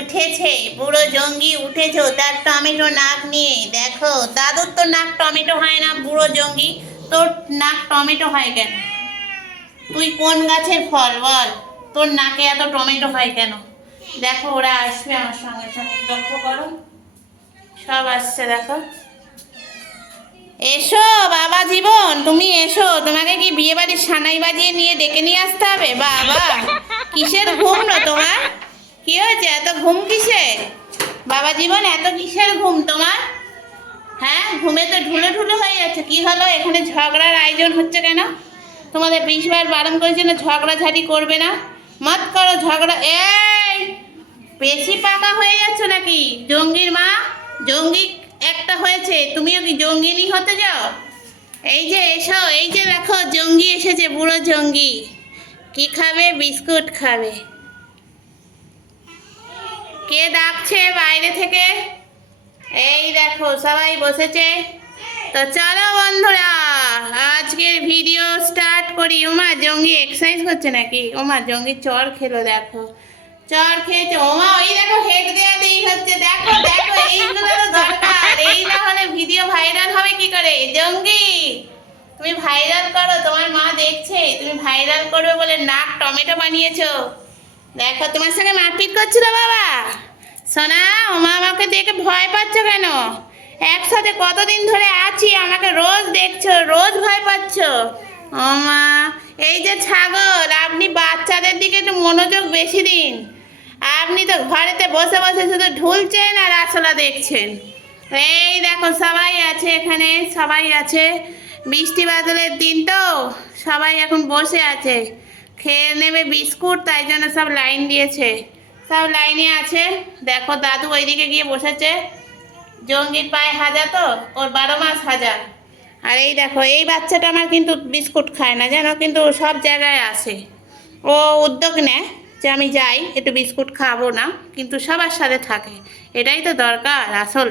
উঠেছে, পুরো জঙ্গি উঠেছো তার টমেটো নাক নিয়ে। দেখো দাদুর তো নাক টমেটো হয় না, বুড়ো জঙ্গি তোর নাক টমেটো হয় কেন? তুই কোন গাছের ফল বল, তোর নাকে এত টমেটো হয় কেন? দেখো ওরা আসবে আমার সঙ্গে সঙ্গে, লক্ষ্য করো সব আসছে দেখো। এসো বাবা জীবন, তুমি এসো। তোমাকে কি বিয়ে বাড়ির সানাই বাজিয়ে নিয়ে ডেকে নিয়ে আসতে হবে? বাবা কিসের ঘুম না তোমার? কি হয়েছে, এত ঘুম কিসের? বাবা জীবন এত কিসের ঘুম তোমার? হ্যাঁ, ঘুমে তো ঢুলে ঢুলে হয়ে যাচ্ছে। কি হলো, এখানে ঝগড়ার আয়োজন হচ্ছে কেন? তোমাদের 20 বার বারণ করেছি না ঝগড়াঝাটি করবে না, মত করো ঝগড়া। এই বেশি পাকা হয়ে যাচ্ছ নাকি জঙ্গির মা? জঙ্গি একটা হয়েছে, তুমিও কি জঙ্গিনী হতে যাও? এই যে এসো, এই যে দেখো জঙ্গি এসেছে, বুড়ো জঙ্গি। কি খাবে? বিস্কুট খাবে। কে ডাকছে বাইরে থেকে? এই দেখো সবাই বসেছে। তো চলো বন্ধুরা, আজকের ভিডিও স্টার্ট করি। ওমা জঙ্গি এক্সারসাইজ করছে নাকি? ওমা জঙ্গি চর খেলো, দেখো চর খেয়েছে। ওমা ওই দেখো হেড দেয়া দেই হচ্ছে, দেখো দেখো এইগুলো তো দরকার, এই না হলে ভিডিও ভাইরাল হবে কি করে? জঙ্গি তুমি ভাইরাল করো, তোমার মা দেখছে, তুমি ভাইরাল করবে বলে নাক টমেটো বানিয়েছো। দেখো তোমার সঙ্গে মারপিট করছিল বাবা। সোনা, ওমা আমাকে দেখে ভয় পাচ্ছ কেন? একসাথে কতদিন ধরে আছি, আমাকে রোজ দেখছো, রোজ ভয় পাচ্ছ। ওমা এই যে ছাগল, আপনি বাচ্চাদের দিকে একটু মনোযোগ বেশি দিন। আপনি তো ঘরেতে বসে বসে শুধু ঢুলছেন আর আসলা দেখছেন। এই দেখো সবাই আছে এখানে, সবাই আছে। বৃষ্টি বাদলের দিন তো, সবাই এখন বসে আছে, খেয়ে নেবে বিস্কুট, তাই জন্য সব লাইন দিয়েছে, সব লাইনে আছে। দেখো দাদু ওইদিকে গিয়ে বসেছে। জঙ্গির পায়ে হাজা তো, ওর 12 মাস হাজা। আর এই দেখো এই বাচ্চাটা আমার কিন্তু বিস্কুট খায় না জানো, কিন্তু সব জায়গায় আসে। ও উদ্যোগ নেয় যে আমি যাই একটু বিস্কুট খাবো না, কিন্তু সবার সাথে থাকে, এটাই তো দরকার আসল।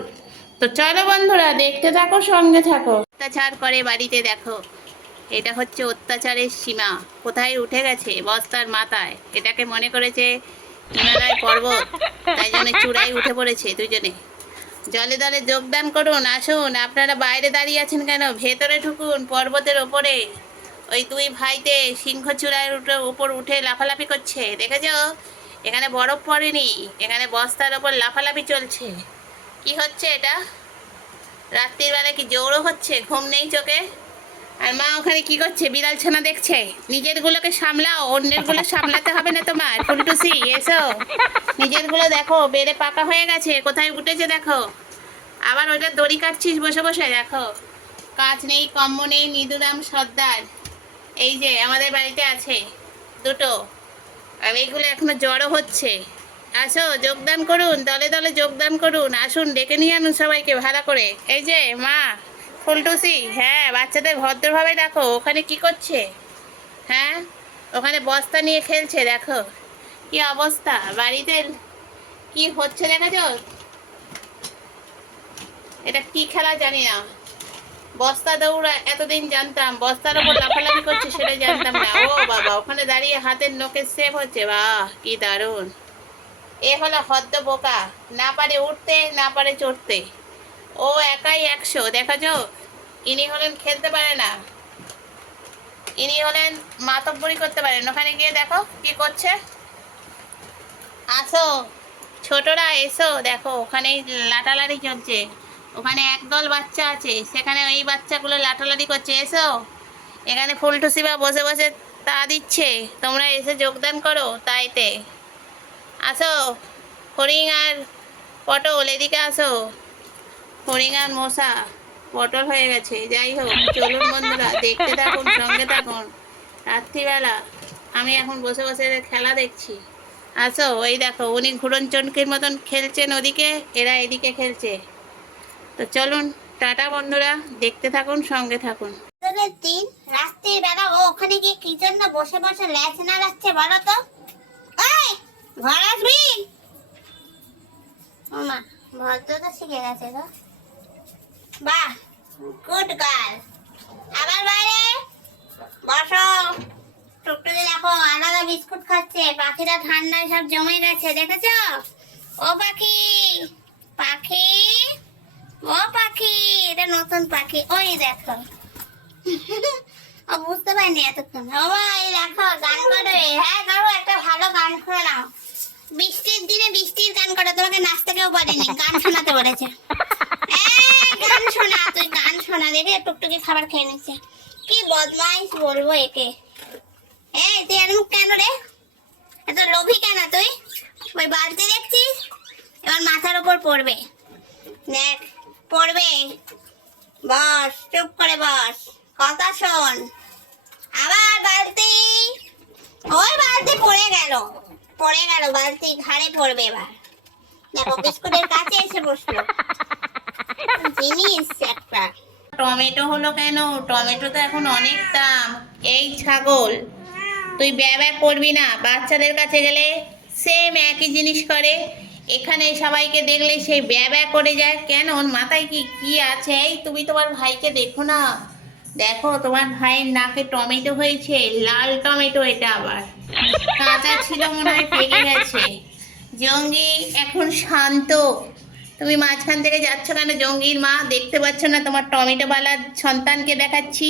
তো চলো বন্ধুরা দেখতে থাকো, সঙ্গে থাকো। অত্যাচার করে বাড়িতে, দেখো এটা হচ্ছে অত্যাচারের সীমা, কোথায় উঠে গেছে বস্তার মাথায়। এটাকে মনে করেছে হিমালয় পর্বত, তাই জন্য চূড়ায় উঠে পড়েছে দুজনে। জলে দলে যোগদান করুন, আসুন। আপনারা বাইরে দাঁড়িয়ে আছেন কেন? ভেতরে ঢুকুন, পর্বতের ওপরে ওই দুই ভাইতে সিংহচূড়ার উপর উঠে লাফালাফি করছে, দেখেছো? এখানে বরফ পড়েনি, এখানে বস্তার ওপর লাফালাফি চলছে। কি হচ্ছে এটা? রাত্রির বেলা কি জোরও হচ্ছে? ঘুম নেই চোখে? আর মা ওখানে কি করছে? বিড়াল ছানা দেখছে। নিজের গুলোকে সামলাও, অন্যের গুলো সামলাতে হবে না তোমার। ফুলটুসি এসো, নিজের গুলো দেখো বেড়ে পাকা হয়ে গেছে, কোথায় উঠেছে দেখো। আবার ওইটা দড়ি কাটছিস বসে বসে, দেখো কাজ নেই কম্ম নেই, নিদুরাম সর্দার। এই যে আমাদের বাড়িতে আছে দুটো, আর এইগুলো এখনো জড়ো হচ্ছে। আসো যোগদান করুন, দলে দলে যোগদান করুন, আসুন ডেকে নিয়ে আনুন সবাইকে ভালো করে। এই যে মা ফুলটুসি, হ্যাঁ বাচ্চাদের ভদ্রভাবে দেখো। ওখানে কি করছে? হ্যাঁ ওখানে বস্তা নিয়ে খেলছে, দেখো কি অবস্থা বাড়িতে, কি হচ্ছে দেখেছো? এটা কি খেলা জানি না। বস্তা দৌড়া এতদিন জানতাম, বস্তার ওপর লাফালাফি করছে সেটা জানতাম না। ও বাবা, ওখানে দাঁড়িয়ে হাতের নখের সেভ হচ্ছে, বাহ কি দারুণ। এ হলো হদ্দ বোকা, না পারে উঠতে না পারে চড়তে, ও একাই 100। দেখেছো, ইনি হলেন খেলতে পারে না, ইনি হলেন মাতব্বরি করতে পারেন। ওখানে গিয়ে দেখো কি করছে। আসো ছোটরা এসো, দেখো ওখানে লাটালাটি চলছে, ওখানে একদল বাচ্চা আছে, সেখানে ওই বাচ্চাগুলো লাটালাটি করছে। এসো, এখানে ফুলটুসিবা বসে বসে তা দিচ্ছে, তোমরা এসে যোগদান করো তাইতে। আসো হরিং আর পটল, এদিকে আসো। হরিং আর মশা পটল হয়ে গেছে। যাই হোক চলুন বন্ধুরা দেখতে থাকুন, সঙ্গে থাকুন। রাত্রিবেলা আমি এখন বসে বসে খেলা দেখছি। আসো, ওই দেখো উনি ঘুরন চনকির মতন খেলছেন ওদিকে, এরা এদিকে খেলছে। তো চলুন টাটা বন্ধুরা, দেখতে থাকুন, সঙ্গে থাকুন। দিন রাত্রির বেলা ও ওখানে গিয়ে কি জন্য বসে বসে ল্যাচ নাড়াচ্ছে বলো তো? এই ঘর আসবি? ওমা ভদ্রতা শিখে গেছে গো, বাহ গুড গার্ল। আবার বাইরে বসো। টুকটুকি দেখো আলাদা বিস্কুট খাচ্ছে, পাখিরা ঠান্ডায় সব জমে গেছে, দেখেছো? ও পাখি, পাখি, ও পাখি, এটা নতুন পাখি, ওই দেখো। ও বুঝতে পারিনি এতক্ষণ। ও ভাই দেখো গান করে, হ্যাঁ করো, একটা ভালো গান করে নাও। বৃষ্টির দিনে বৃষ্টির গান করে, তোমাকে নাচতে কেউ বলেনি, গান শোনাতে বলেছে। গান শোনা, তুই গান শোনা, দেখে টুকটুকি খাবার খেয়ে নিচ্ছে। কি বদমাইশ বলবো একে। এই তুই এরকম কেন রে, এত লোভী কেন তুই? ওই বালতি দেখছিস, এবার মাথার উপর পড়বে, দেখ পড়বে। বস, চুপ করে বস, কথা শোন। আবার বালতি, ওই বালতি পড়ে গেল, পড়ে গেল, বালতি ঘাড়ে পড়বে এবার। দেখো বিস্কুটের কাছে এসে বসলো, জিনিস একটা। টমেটো হলো কেন? টমেটো তো এখন অনেক দাম। এই ছাগল, তুই ব্যয় করবি না। বাচ্চাদের কাছে গেলে সেম একই জিনিস করে, এখানে সবাইকে দেখলে সেই ব্যয় করে যায়। কেন, ওর মাথায় কি কি আছে? এই তুমি তোমার ভাইকে দেখো না, দেখো তোমার ভাইয়ের নাকে টমেটো হয়েছে, লাল টমেটো। এটা আবার কাঁচা ছিল, মনে হয় পেকে গেছে। জঙ্গি এখন শান্ত, তুমি মাঝখান থেকে যাচ্ছ কেন? জঙ্গির মা, দেখতে পাচ্ছ না তোমার টমেটোওয়ালার সন্তানকে দেখাচ্ছি?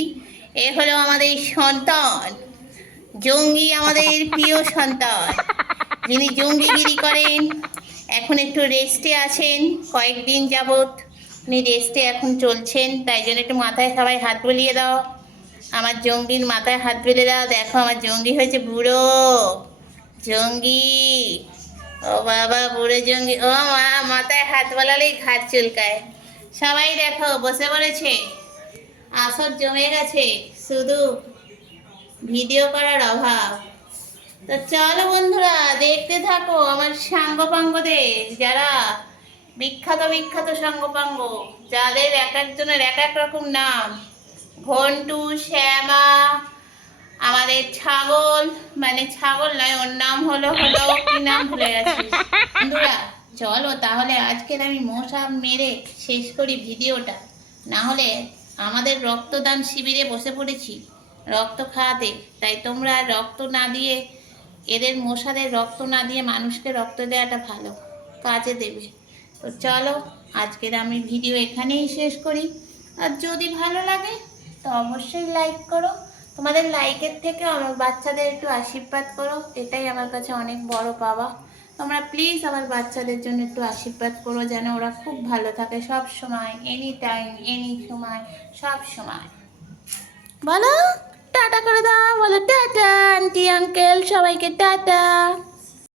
এ হলো আমাদের সন্তান জঙ্গি, আমাদের প্রিয় সন্তান, যিনি জঙ্গিগিরি করেন। এখন একটু রেস্টে আছেন, কয়েকদিন যাবৎ উনি রেস্টে এখন চলছেন, তাই জন্য একটু মাথায় সবাই হাত বুলিয়ে দাও। আমার জঙ্গির মাথায় হাত বুলিয়ে দাও। দেখো আমার জঙ্গি হয়েছে বুড়ো জঙ্গি। ও বাবা, বুড়ো জঙ্গি। ও মা, মাথায় হাত বলালেই ঘাট চুলকায়। সবাই দেখো বসে পড়েছে, আসর জমে গেছে, শুধু ভিডিও করার অভাব। তো চলো বন্ধুরা, দেখতে থাকো আমার সাঙ্গপাঙ্গদের, যারা বিখ্যাত বিখ্যাত সাঙ্গপাঙ্গ, যাদের এক একজনের এক এক রকম নাম। ঘন্টু, শ্যামা, আমাদের ছাগল, মানে ছাগল নয়, ওর নাম হলো হলো কি নাম ভুলে গেছি। বন্ধুরা চলো তাহলে আজকের আমি মশা মেরে শেষ করি ভিডিওটা। না হলে আমাদের রক্তদান শিবিরে বসে পড়েছি রক্ত খাওয়াতে, তাই তোমরা রক্ত না দিয়ে, এদের মশাদের রক্ত না দিয়ে মানুষকে রক্ত দেওয়াটা ভালো, কাজে দেবে। তো চলো আজকের আমি ভিডিও এখানেই শেষ করি। আর যদি ভালো লাগে তো অবশ্যই লাইক করো। তোমাদের লাইকের থেকে আমার বাচ্চাদের একটু আশীর্বাদ করো, এটাই আমার কাছে অনেক বড় পাওয়া। তোমরা প্লিজ আমার বাচ্চাদের জন্য একটু আশীর্বাদ করো, যেন ওরা খুব ভালো থাকে সব সময়, এনি টাইম, এনি সময়, সব সময়। বলো টাটা করে দাও, বলো টাটা আন্টি আঙ্কেল, সবাইকে টাটা।